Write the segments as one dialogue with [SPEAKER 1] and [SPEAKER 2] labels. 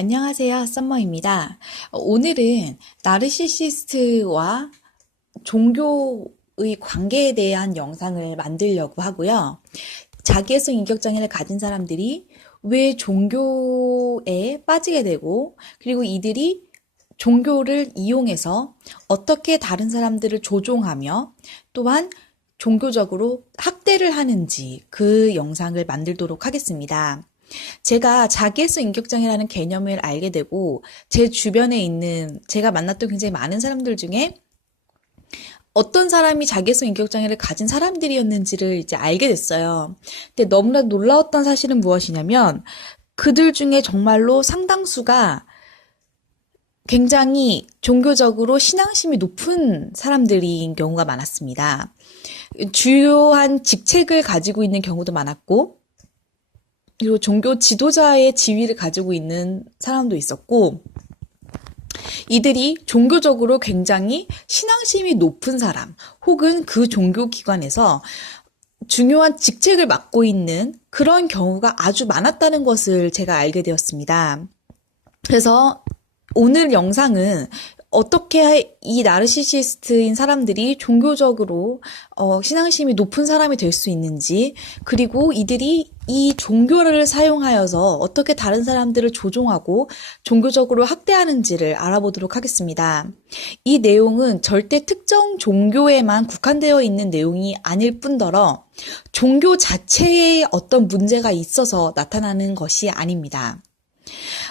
[SPEAKER 1] 안녕하세요. 썸머입니다. 어, 오늘은 나르시시스트와 종교의 관계에 대한 영상을 만들려고 하고요. 자기애성 인격장애를 가진 사람들이 왜 종교에 빠지게 되고, 그리고 이들이 종교를 이용해서 어떻게 다른 사람들을 조종하며 또한 종교적으로 학대를 하는지 그 영상을 만들도록 하겠습니다. 제가 자기애성 인격장애라는 개념을 알게 되고 제 주변에 있는 제가 만났던 굉장히 많은 사람들 중에 어떤 사람이 자기애성 인격장애를 가진 사람들이었는지를 이제 알게 됐어요. 근데 너무나 놀라웠던 사실은 무엇이냐면 그들 중에 정말로 상당수가 굉장히 종교적으로 신앙심이 높은 사람들인 경우가 많았습니다. 주요한 직책을 가지고 있는 경우도 많았고, 그리고 종교 지도자의 지위를 가지고 있는 사람도 있었고, 이들이 종교적으로 굉장히 신앙심이 높은 사람, 혹은 그 종교 기관에서 중요한 직책을 맡고 있는 그런 경우가 아주 많았다는 것을 제가 알게 되었습니다. 그래서 오늘 영상은 어떻게 이 나르시시스트인 사람들이 종교적으로 어, 신앙심이 높은 사람이 될 수 있는지, 그리고 이들이 이 종교를 사용하여서 어떻게 다른 사람들을 조종하고 종교적으로 학대하는지를 알아보도록 하겠습니다. 이 내용은 절대 특정 종교에만 국한되어 있는 내용이 아닐 뿐더러 종교 자체에 어떤 문제가 있어서 나타나는 것이 아닙니다.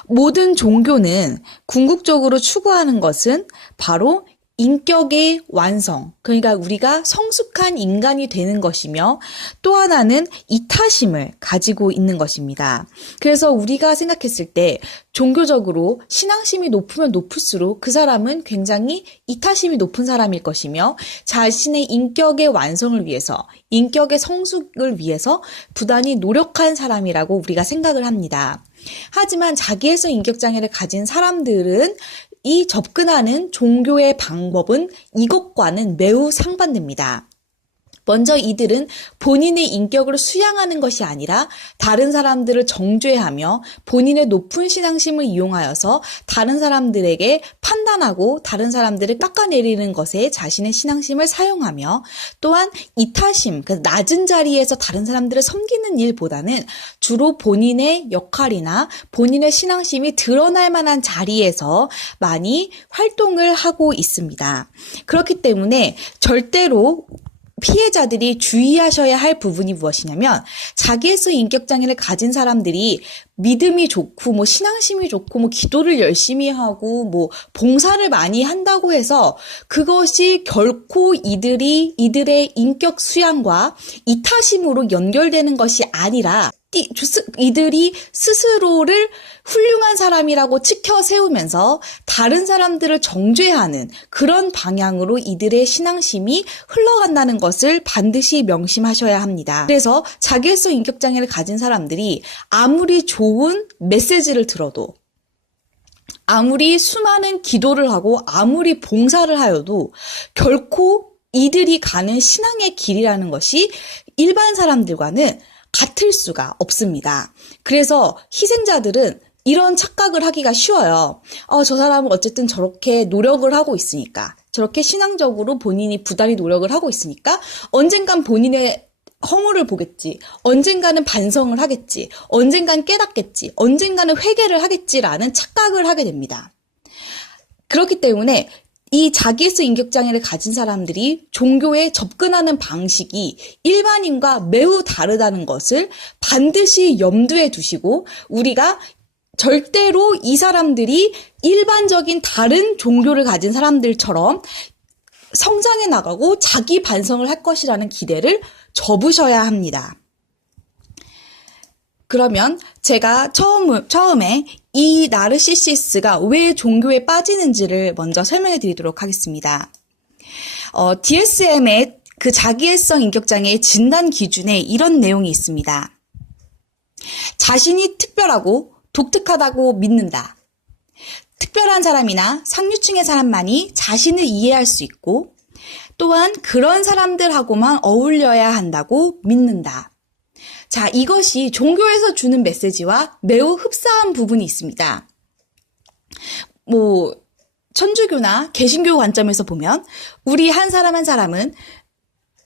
[SPEAKER 1] 모든 종교는 궁극적으로 추구하는 것은 바로 인격의 완성, 그러니까 우리가 성숙한 인간이 되는 것이며 또 하나는 이타심을 가지고 있는 것입니다. 그래서 우리가 생각했을 때 종교적으로 신앙심이 높으면 높을수록 그 사람은 굉장히 이타심이 높은 사람일 것이며 자신의 인격의 완성을 위해서, 인격의 성숙을 위해서 부단히 노력한 사람이라고 우리가 생각을 합니다. 하지만 자기애성 인격장애를 가진 사람들은 이 접근하는 종교의 방법은 이것과는 매우 상반됩니다. 먼저 이들은 본인의 인격을 수양하는 것이 아니라 다른 사람들을 정죄하며 본인의 높은 신앙심을 이용하여서 다른 사람들에게 판단하고 다른 사람들을 깎아내리는 것에 자신의 신앙심을 사용하며 또한 이타심, 그 낮은 자리에서 다른 사람들을 섬기는 일보다는 주로 본인의 역할이나 본인의 신앙심이 드러날 만한 자리에서 많이 활동을 하고 있습니다. 그렇기 때문에 절대로 피해자들이 주의하셔야 할 부분이 무엇이냐면 자기애성 인격 장애를 가진 사람들이 믿음이 좋고 뭐 신앙심이 좋고 뭐 기도를 열심히 하고 뭐 봉사를 많이 한다고 해서 그것이 결코 이들이 이들의 인격 수양과 이타심으로 연결되는 것이 아니라 이들이 스스로를 훌륭한 사람이라고 치켜 세우면서 다른 사람들을 정죄하는 그런 방향으로 이들의 신앙심이 흘러간다는 것을 반드시 명심하셔야 합니다. 그래서 자기애성 인격장애를 가진 사람들이 아무리 좋은 메시지를 들어도 아무리 수많은 기도를 하고 아무리 봉사를 하여도 결코 이들이 가는 신앙의 길이라는 것이 일반 사람들과는 같을 수가 없습니다. 그래서 희생자들은 이런 착각을 하기가 쉬워요. 어, 저 사람은 어쨌든 저렇게 노력을 하고 있으니까, 저렇게 신앙적으로 본인이 부단히 노력을 하고 있으니까 언젠간 본인의 허물을 보겠지. 언젠가는 반성을 하겠지. 언젠간 깨닫겠지. 언젠가는 회개를 하겠지라는 착각을 하게 됩니다. 그렇기 때문에 이 자기애성 인격장애를 가진 사람들이 종교에 접근하는 방식이 일반인과 매우 다르다는 것을 반드시 염두에 두시고 우리가 절대로 이 사람들이 일반적인 다른 종교를 가진 사람들처럼 성장해 나가고 자기 반성을 할 것이라는 기대를 접으셔야 합니다. 그러면 제가 처음, 처음에 이 나르시시스가 왜 종교에 빠지는지를 먼저 설명해 드리도록 하겠습니다. 어, DSM의 그 자기애성 인격장애의 진단 기준에 이런 내용이 있습니다. 자신이 특별하고 독특하다고 믿는다. 특별한 사람이나 상류층의 사람만이 자신을 이해할 수 있고 또한 그런 사람들하고만 어울려야 한다고 믿는다. 자, 이것이 종교에서 주는 메시지와 매우 흡사한 부분이 있습니다. 뭐 천주교나 개신교 관점에서 보면 우리 한 사람 한 사람은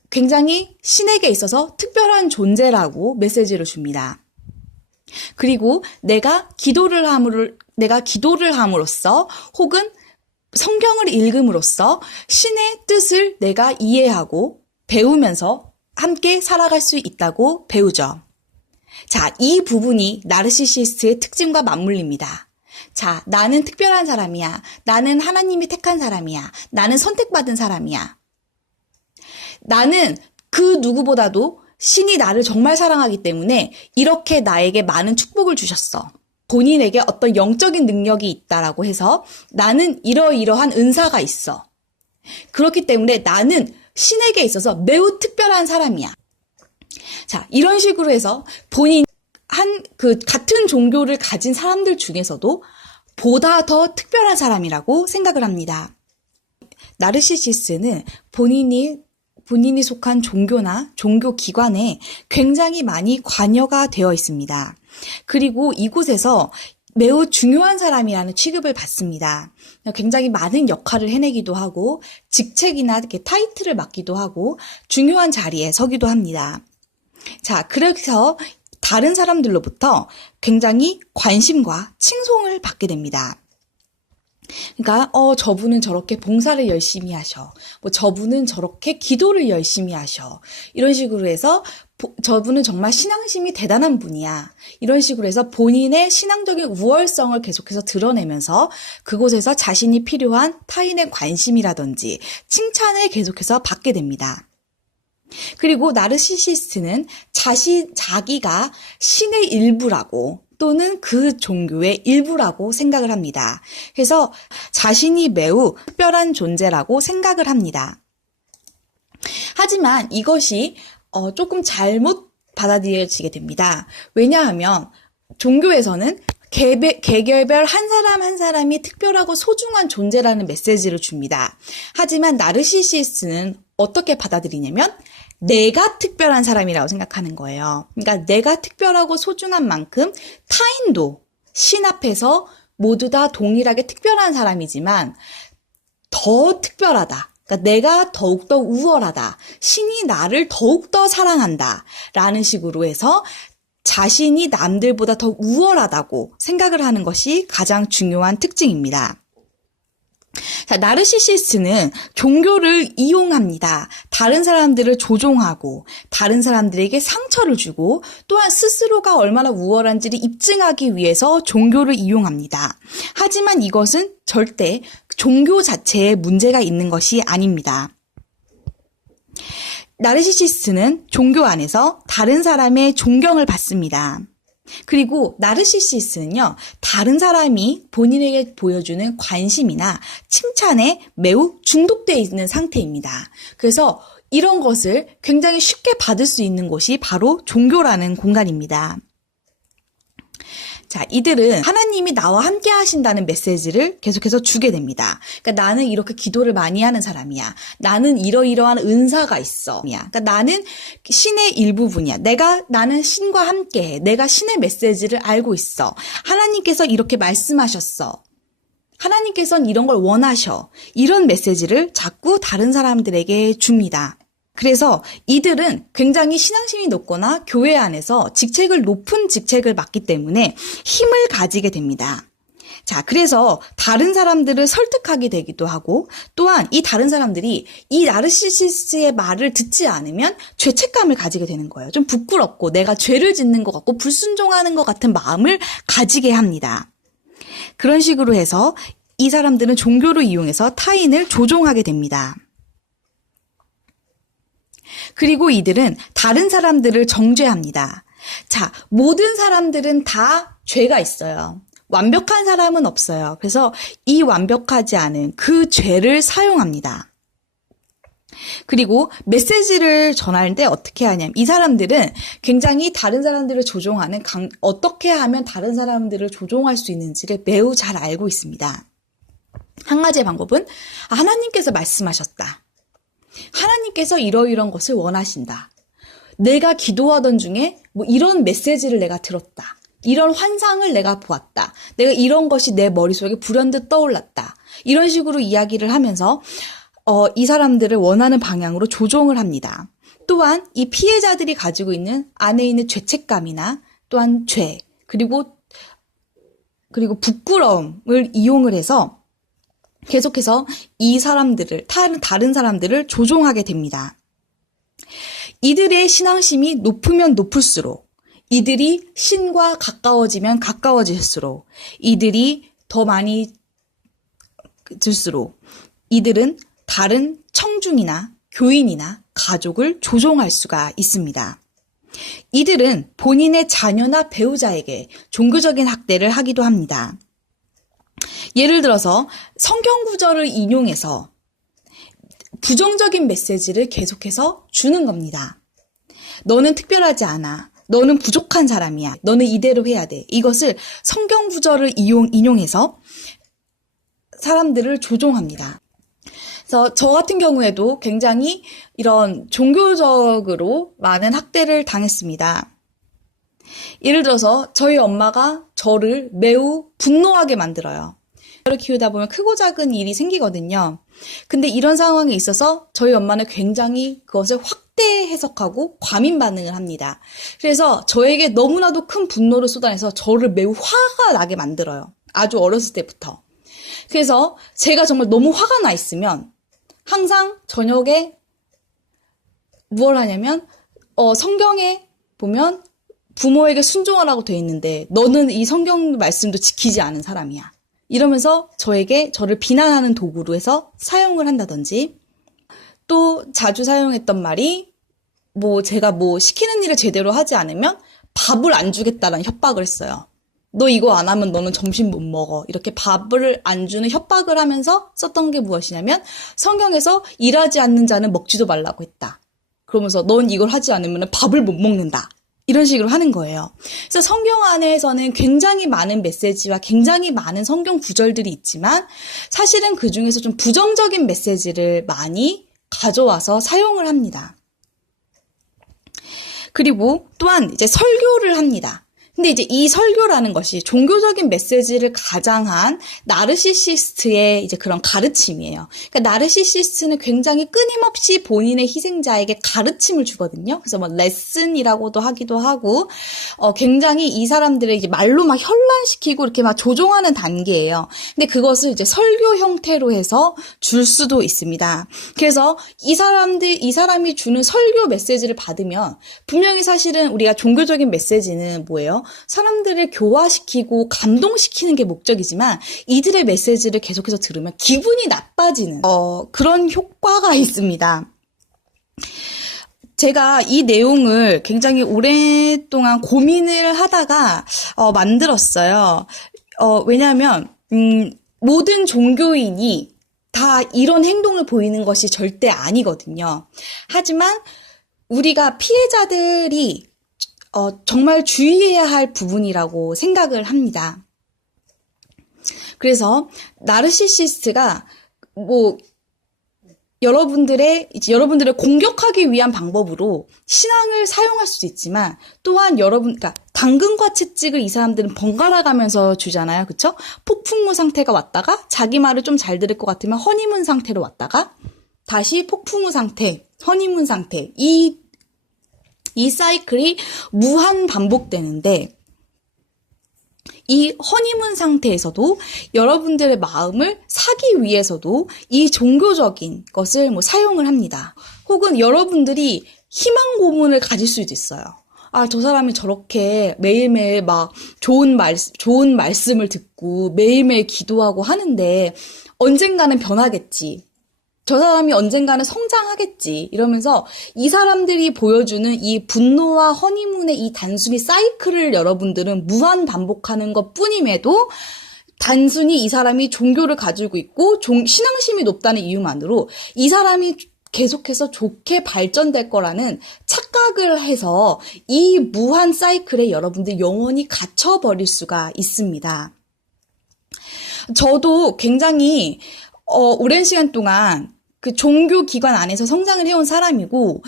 [SPEAKER 1] 굉장히 신에게 있어서 특별한 존재라고 메시지를 줍니다. 그리고 내가 기도를 함으로 내가 기도를 함으로써 혹은 성경을 읽음으로써 신의 뜻을 내가 이해하고 배우면서 함께 살아갈 수 있다고 배우죠. 자, 이 부분이 나르시시스트의 특징과 맞물립니다. 자, 나는 특별한 사람이야. 나는 하나님이 택한 사람이야. 나는 선택받은 사람이야. 나는 그 누구보다도 신이 나를 정말 사랑하기 때문에 이렇게 나에게 많은 축복을 주셨어. 본인에게 어떤 영적인 능력이 있다라고 해서 나는 이러이러한 은사가 있어. 그렇기 때문에 나는 신에게 있어서 매우 특별한 사람이야. 자, 이런 식으로 해서 본인 한 그 같은 종교를 가진 사람들 중에서도 보다 더 특별한 사람이라고 생각을 합니다. 나르시시스는 본인이 본인이 속한 종교나 종교 기관에 굉장히 많이 관여가 되어 있습니다. 그리고 이곳에서 매우 중요한 사람이라는 취급을 받습니다. 굉장히 많은 역할을 해내기도 하고 직책이나 이렇게 타이틀을 맡기도 하고 중요한 자리에 서기도 합니다. 자, 그래서 다른 사람들로부터 굉장히 관심과 칭송을 받게 됩니다. 그러니까 어 저분은 저렇게 봉사를 열심히 하셔. 뭐 저분은 저렇게 기도를 열심히 하셔. 이런 식으로 해서 보- 저분은 정말 신앙심이 대단한 분이야. 이런 식으로 해서 본인의 신앙적인 우월성을 계속해서 드러내면서 그곳에서 자신이 필요한 타인의 관심이라든지 칭찬을 계속해서 받게 됩니다. 그리고 나르시시스트는 자신, 자기가 신의 일부라고 또는 그 종교의 일부라고 생각을 합니다. 그래서 자신이 매우 특별한 존재라고 생각을 합니다. 하지만 이것이 어, 조금 잘못 받아들여지게 됩니다. 왜냐하면 종교에서는 개별, 개개별 한 사람 한 사람이 특별하고 소중한 존재라는 메시지를 줍니다. 하지만 나르시시스트는 어떻게 받아들이냐면 내가 특별한 사람이라고 생각하는 거예요. 그러니까 내가 특별하고 소중한 만큼 타인도 신 앞에서 모두 다 동일하게 특별한 사람이지만 더 특별하다. 그러니까 내가 더욱더 우월하다. 신이 나를 더욱더 사랑한다. 라는 식으로 해서 자신이 남들보다 더 우월하다고 생각을 하는 것이 가장 중요한 특징입니다. 자, 나르시시스트는 종교를 이용합니다. 다른 사람들을 조종하고, 다른 사람들에게 상처를 주고, 또한 스스로가 얼마나 우월한지를 입증하기 위해서 종교를 이용합니다. 하지만 이것은 절대 종교 자체에 문제가 있는 것이 아닙니다. 나르시시스트는 종교 안에서 다른 사람의 존경을 받습니다. 그리고 나르시시스는요, 다른 사람이 본인에게 보여주는 관심이나 칭찬에 매우 중독되어 있는 상태입니다. 그래서 이런 것을 굉장히 쉽게 받을 수 있는 곳이 바로 종교라는 공간입니다. 자, 이들은 하나님이 나와 함께 하신다는 메시지를 계속해서 주게 됩니다. 그러니까 나는 이렇게 기도를 많이 하는 사람이야. 나는 이러이러한 은사가 있어. 그러니까 나는 신의 일부분이야. 내가, 나는 신과 함께 해. 내가 신의 메시지를 알고 있어. 하나님께서 이렇게 말씀하셨어. 하나님께서는 이런 걸 원하셔. 이런 메시지를 자꾸 다른 사람들에게 줍니다. 그래서 이들은 굉장히 신앙심이 높거나 교회 안에서 직책을 높은 직책을 맡기 때문에 힘을 가지게 됩니다. 자, 그래서 다른 사람들을 설득하게 되기도 하고 또한 이 다른 사람들이 이 나르시시스의 말을 듣지 않으면 죄책감을 가지게 되는 거예요. 좀 부끄럽고 내가 죄를 짓는 것 같고 불순종하는 것 같은 마음을 가지게 합니다. 그런 식으로 해서 이 사람들은 종교를 이용해서 타인을 조종하게 됩니다. 그리고 이들은 다른 사람들을 정죄합니다. 자, 모든 사람들은 다 죄가 있어요. 완벽한 사람은 없어요. 그래서 이 완벽하지 않은 그 죄를 사용합니다. 그리고 메시지를 전할 때 어떻게 하냐면 이 사람들은 굉장히 다른 사람들을 조종하는 강- 어떻게 하면 다른 사람들을 조종할 수 있는지를 매우 잘 알고 있습니다. 한 가지의 방법은 아, 하나님께서 말씀하셨다. 하나님께서 이러이런 것을 원하신다. 내가 기도하던 중에 뭐 이런 메시지를 내가 들었다. 이런 환상을 내가 보았다. 내가 이런 것이 내 머릿속에 불현듯 떠올랐다. 이런 식으로 이야기를 하면서 어, 이 사람들을 원하는 방향으로 조종을 합니다. 또한 이 피해자들이 가지고 있는 안에 있는 죄책감이나 또한 죄, 그리고 그리고 부끄러움을 이용을 해서 계속해서 이 사람들을, 다른, 다른 사람들을 조종하게 됩니다. 이들의 신앙심이 높으면 높을수록, 이들이 신과 가까워지면 가까워질수록, 이들이 더 많이 들수록, 이들은 다른 청중이나 교인이나 가족을 조종할 수가 있습니다. 이들은 본인의 자녀나 배우자에게 종교적인 학대를 하기도 합니다. 예를 들어서 성경 구절을 인용해서 부정적인 메시지를 계속해서 주는 겁니다. 너는 특별하지 않아. 너는 부족한 사람이야. 너는 이대로 해야 돼. 이것을 성경 구절을 이용, 인용해서 사람들을 조종합니다. 그래서 저 같은 경우에도 굉장히 이런 종교적으로 많은 학대를 당했습니다. 예를 들어서 저희 엄마가 저를 매우 분노하게 만들어요. 저를 키우다 보면 크고 작은 일이 생기거든요. 근데 이런 상황에 있어서 저희 엄마는 굉장히 그것을 확대 해석하고 과민 반응을 합니다. 그래서 저에게 너무나도 큰 분노를 쏟아내서 저를 매우 화가 나게 만들어요. 아주 어렸을 때부터. 그래서 제가 정말 너무 화가 나 있으면 항상 저녁에 무얼 하냐면 어, 성경에 보면 부모에게 순종하라고 돼 있는데 너는 이 성경 말씀도 지키지 않은 사람이야. 이러면서 저에게 저를 비난하는 도구로 해서 사용을 한다든지 또 자주 사용했던 말이 뭐 제가 뭐 시키는 일을 제대로 하지 않으면 밥을 안 주겠다라는 협박을 했어요. 너 이거 안 하면 너는 점심 못 먹어. 이렇게 밥을 안 주는 협박을 하면서 썼던 게 무엇이냐면 성경에서 일하지 않는 자는 먹지도 말라고 했다. 그러면서 넌 이걸 하지 않으면 밥을 못 먹는다. 이런 식으로 하는 거예요. 그래서 성경 안에서는 굉장히 많은 메시지와 굉장히 많은 성경 구절들이 있지만 사실은 그 중에서 좀 부정적인 메시지를 많이 가져와서 사용을 합니다. 그리고 또한 이제 설교를 합니다. 근데 이제 이 설교라는 것이 종교적인 메시지를 가장한 나르시시스트의 이제 그런 가르침이에요. 그러니까 나르시시스트는 굉장히 끊임없이 본인의 희생자에게 가르침을 주거든요. 그래서 뭐 레슨이라고도 하기도 하고, 어, 굉장히 이 사람들을 이제 말로 막 현란시키고 이렇게 막 조종하는 단계예요. 근데 그것을 이제 설교 형태로 해서 줄 수도 있습니다. 그래서 이 사람들, 이 사람이 주는 설교 메시지를 받으면 분명히 사실은 우리가 종교적인 메시지는 뭐예요? 사람들을 교화시키고 감동시키는 게 목적이지만 이들의 메시지를 계속해서 들으면 기분이 나빠지는 어, 그런 효과가 있습니다. 제가 이 내용을 굉장히 오랫동안 고민을 하다가 어, 만들었어요. 어, 왜냐하면 음, 모든 종교인이 다 이런 행동을 보이는 것이 절대 아니거든요. 하지만 우리가 피해자들이 어, 정말 주의해야 할 부분이라고 생각을 합니다. 그래서 나르시시스트가 뭐 여러분들의 여러분들을 공격하기 위한 방법으로 신앙을 사용할 수도 있지만 또한 여러분 그러니까 당근과 채찍을 이 사람들은 번갈아 가면서 주잖아요. 그쵸 폭풍무 상태가 왔다가 자기 말을 좀 잘 들을 것 같으면 허니문 상태로 왔다가 다시 폭풍우 상태, 허니문 상태 이 이 사이클이 무한 반복되는데 이 허니문 상태에서도 여러분들의 마음을 사기 위해서도 이 종교적인 것을 뭐 사용을 합니다. 혹은 여러분들이 희망 고문을 가질 수도 있어요. 아, 저 사람이 저렇게 매일매일 막 좋은 말, 좋은 말씀을 듣고 매일매일 기도하고 하는데 언젠가는 변하겠지. 저 사람이 언젠가는 성장하겠지. 이러면서 이 사람들이 보여주는 이 분노와 허니문의 이 단순히 사이클을 여러분들은 무한 반복하는 것 뿐임에도 단순히 이 사람이 종교를 가지고 있고 종, 신앙심이 높다는 이유만으로 이 사람이 계속해서 좋게 발전될 거라는 착각을 해서 이 무한 사이클에 여러분들 영원히 갇혀버릴 수가 있습니다. 저도 굉장히 어, 오랜 시간 동안 그 종교 기관 안에서 성장을 해온 사람이고,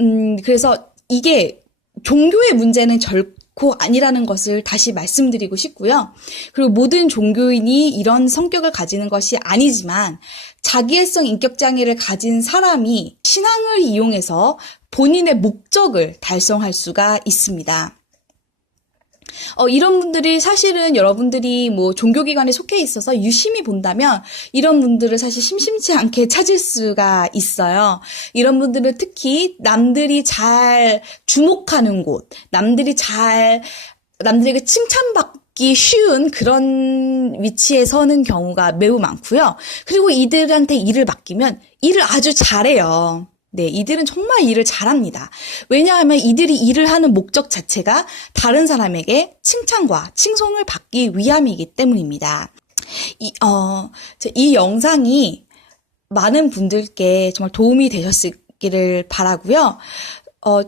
[SPEAKER 1] 음, 그래서 이게 종교의 문제는 절, 결코 아니라는 것을 다시 말씀드리고 싶고요. 그리고 모든 종교인이 이런 성격을 가지는 것이 아니지만 자기애성 인격장애를 가진 사람이 신앙을 이용해서 본인의 목적을 달성할 수가 있습니다. 어, 이런 분들이 사실은 여러분들이 뭐 종교기관에 속해 있어서 유심히 본다면 이런 분들을 사실 심심치 않게 찾을 수가 있어요. 이런 분들은 특히 남들이 잘 주목하는 곳, 남들이 잘, 남들에게 칭찬받기 쉬운 그런 위치에 서는 경우가 매우 많고요. 그리고 이들한테 일을 맡기면 일을 아주 잘해요. 네, 이들은 정말 일을 잘합니다. 왜냐하면 이들이 일을 하는 목적 자체가 다른 사람에게 칭찬과 칭송을 받기 위함이기 때문입니다. 이, 어, 저이 영상이 많은 분들께 정말 도움이 되셨기를 바라고요. 어,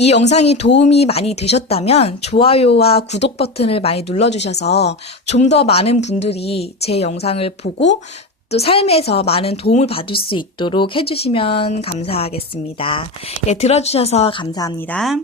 [SPEAKER 1] 이 영상이 도움이 많이 되셨다면 좋아요와 구독 버튼을 많이 눌러주셔서 좀 더 많은 분들이 제 영상을 보고 또 삶에서 많은 도움을 받을 수 있도록 해주시면 감사하겠습니다. 예, 들어주셔서 감사합니다.